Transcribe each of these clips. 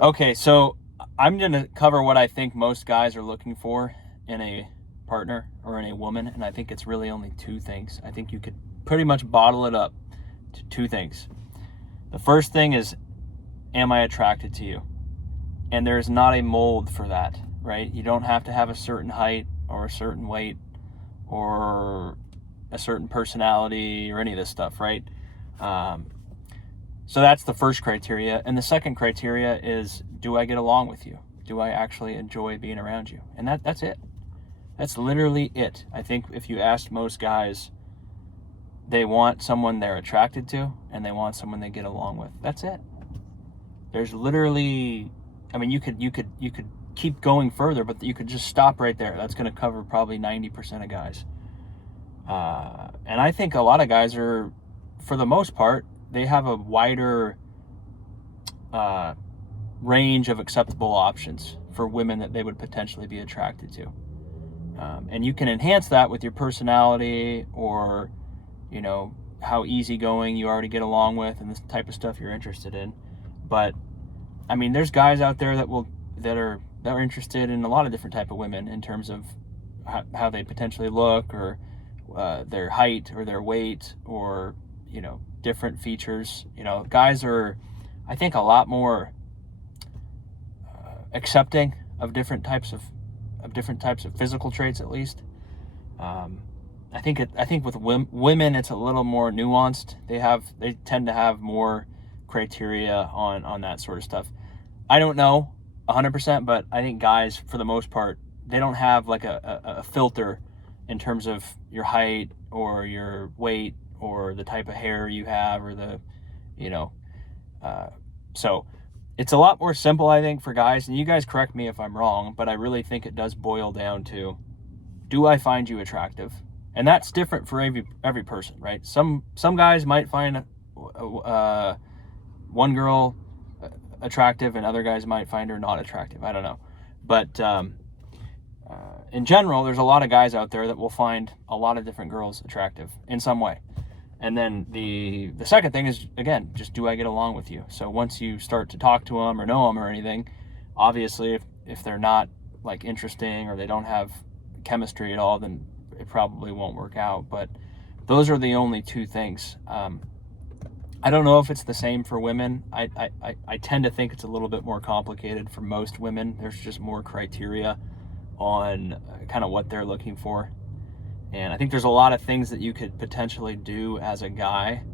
Okay, so I'm going to cover what I think most guys are looking for in a partner or in a woman, and I think it's really only two things. I think you could pretty much bottle it up to two things. The first thing is, am I attracted to you? And there's not a mold for that, right? You don't have to have a certain height or a certain weight or a certain personality or any of this stuff, right? Um, so that's the first criteria. And the second criteria is, do I get along with you? Do I actually enjoy being around you? And that's it. That's literally it. I think if you asked most guys, they want someone they're attracted to and they want someone they get along with. That's it. There's literally, I mean, you could keep going further, but you could just stop right there. That's going to cover probably 90% of guys. And I think a lot of guys are, for the most part, they have a wider range of acceptable options for women that they would potentially be attracted to. And you can enhance that with your personality or, how easygoing you are to get along with and this type of stuff you're interested in. But I mean, there's guys out there that are interested in a lot of different type of women in terms of how they potentially look or their height or their weight or different features. Guys are, I think, a lot more accepting of different types of physical traits, at least. I think with women it's a little more nuanced. They tend to have more criteria on that sort of stuff. I don't know 100%, but I think guys, for the most part, they don't have like a filter in terms of your height or your weight or the type of hair you have or so it's a lot more simple, I think, for guys. And you guys correct me if I'm wrong, but I really think it does boil down to, do I find you attractive? And that's different for every person, right? Some guys might find one girl attractive and other guys might find her not attractive. I don't know. But in general, there's a lot of guys out there that will find a lot of different girls attractive in some way. And then the second thing is, again, just, do I get along with you? So once you start to talk to them or know them or anything, obviously if they're not like interesting or they don't have chemistry at all, then it probably won't work out. But those are the only two things. I don't know if it's the same for women. I tend to think it's a little bit more complicated for most women. There's just more criteria on kind of what they're looking for. And I think there's a lot of things that you could potentially do as a guy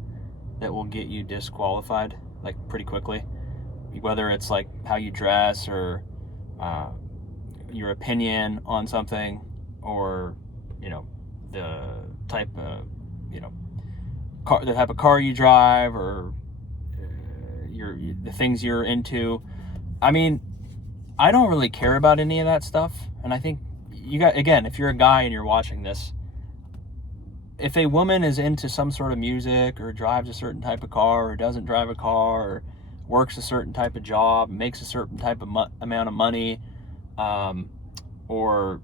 that will get you disqualified like pretty quickly. Whether it's like how you dress or your opinion on something, or the type of the type of car you drive, or the things you're into. I mean, I don't really care about any of that stuff. And I think again, if you're a guy and you're watching this, if a woman is into some sort of music or drives a certain type of car or doesn't drive a car or works a certain type of job, makes a certain type of amount of money, or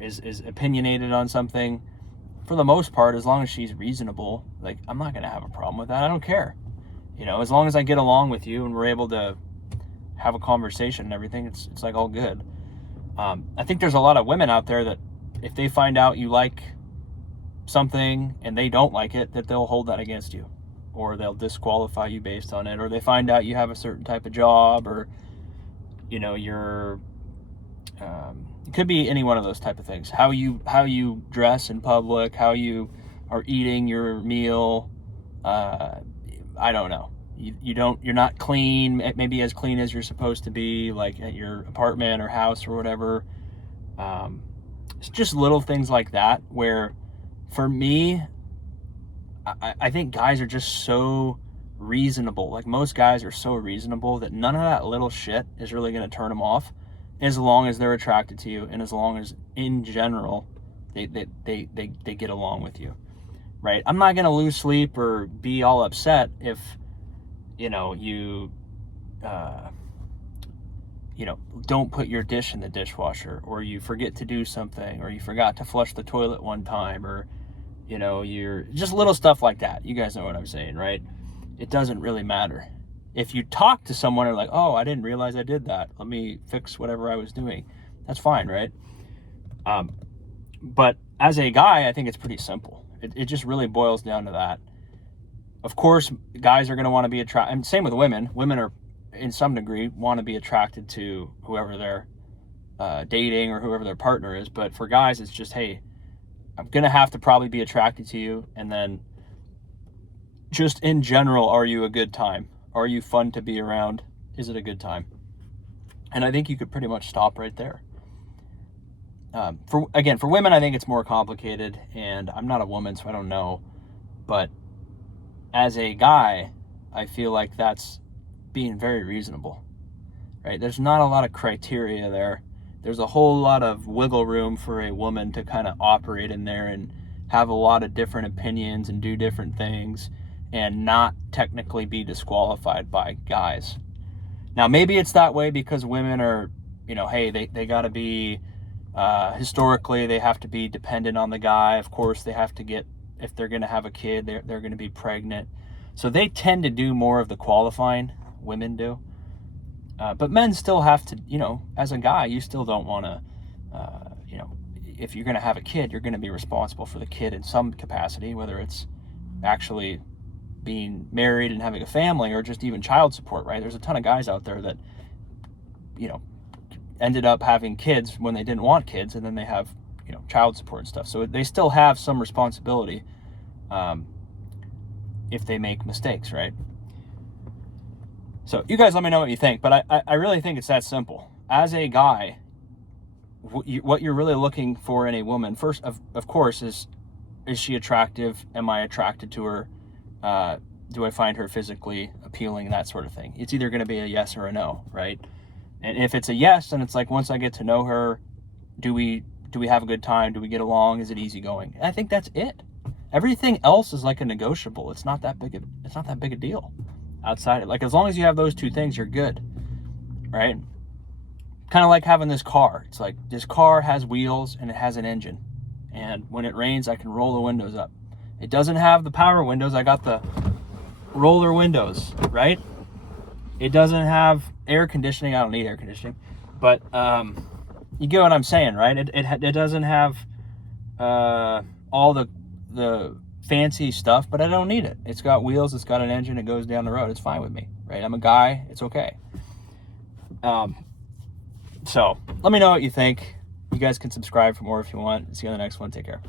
is opinionated on something, for the most part, as long as she's reasonable, like, I'm not going to have a problem with that. I don't care. As long as I get along with you and we're able to have a conversation and everything, it's like all good. I think there's a lot of women out there that if they find out you like something and they don't like it, that they'll hold that against you, or they'll disqualify you based on it, or they find out you have a certain type of job, or you're it could be any one of those type of things. How you dress in public, how you are eating your meal. I don't know. You're not clean, maybe as clean as you're supposed to be, like at your apartment or house or whatever. It's just little things like that where, for me, I think guys are just so reasonable. Like, most guys are so reasonable that none of that little shit is really going to turn them off, as long as they're attracted to you and as long as, in general, they get along with you, right? I'm not going to lose sleep or be all upset if you don't put your dish in the dishwasher, or you forget to do something, or you forgot to flush the toilet one time, or you're just little stuff like that. You guys know what I'm saying, right? It doesn't really matter. If you talk to someone and like, oh, I didn't realize I did that, let me fix whatever I was doing, that's fine, right? But as a guy, I think it's pretty simple. It just really boils down to that. Of course, guys are going to want to be attracted, and same with women. Women are, in some degree, want to be attracted to whoever they're dating or whoever their partner is. But for guys, it's just, hey, I'm going to have to probably be attracted to you. And then just in general, are you a good time? Are you fun to be around? Is it a good time? And I think you could pretty much stop right there. For women, I think it's more complicated, and I'm not a woman, so I don't know. But as a guy, I feel like that's being very reasonable, right? There's not a lot of criteria there. There's a whole lot of wiggle room for a woman to kind of operate in there and have a lot of different opinions and do different things and not technically be disqualified by guys. Now, maybe it's that way because women are, hey, they got to be, historically, they have to be dependent on the guy. Of course, they have to get, if they're going to have a kid, they're going to be pregnant. So they tend to do more of the qualifying, women do. But men still have to, as a guy, you still don't want to, if you're going to have a kid, you're going to be responsible for the kid in some capacity, whether it's actually being married and having a family or just even child support, right? There's a ton of guys out there that, ended up having kids when they didn't want kids, and then they have, child support and stuff. So they still have some responsibility if they make mistakes, right? So you guys let me know what you think, but I really think it's that simple. As a guy, what you're really looking for in a woman, first, of course, is she attractive? Am I attracted to her? Do I find her physically appealing? That sort of thing. It's either going to be a yes or a no, right? And if it's a yes, then it's like, once I get to know her, do we have a good time? Do we get along? Is it easygoing? I think that's it. Everything else is like a negotiable. It's not that big a deal. Outside, like, as long as you have those two things, you're good, right? Kind of like having this car. It's like, this car has wheels and it has an engine, and when it rains, I can roll the windows up. It doesn't have the power windows. I got the roller windows, right? It doesn't have air conditioning. I don't need air conditioning, but you get what I'm saying, right? It doesn't have all the fancy stuff, but I don't need it. It's got wheels. It's got an engine. It goes down the road. It's fine with me, right? I'm a guy. It's okay. So let me know what you think. You guys can subscribe for more if you want. See you on the next one. Take care.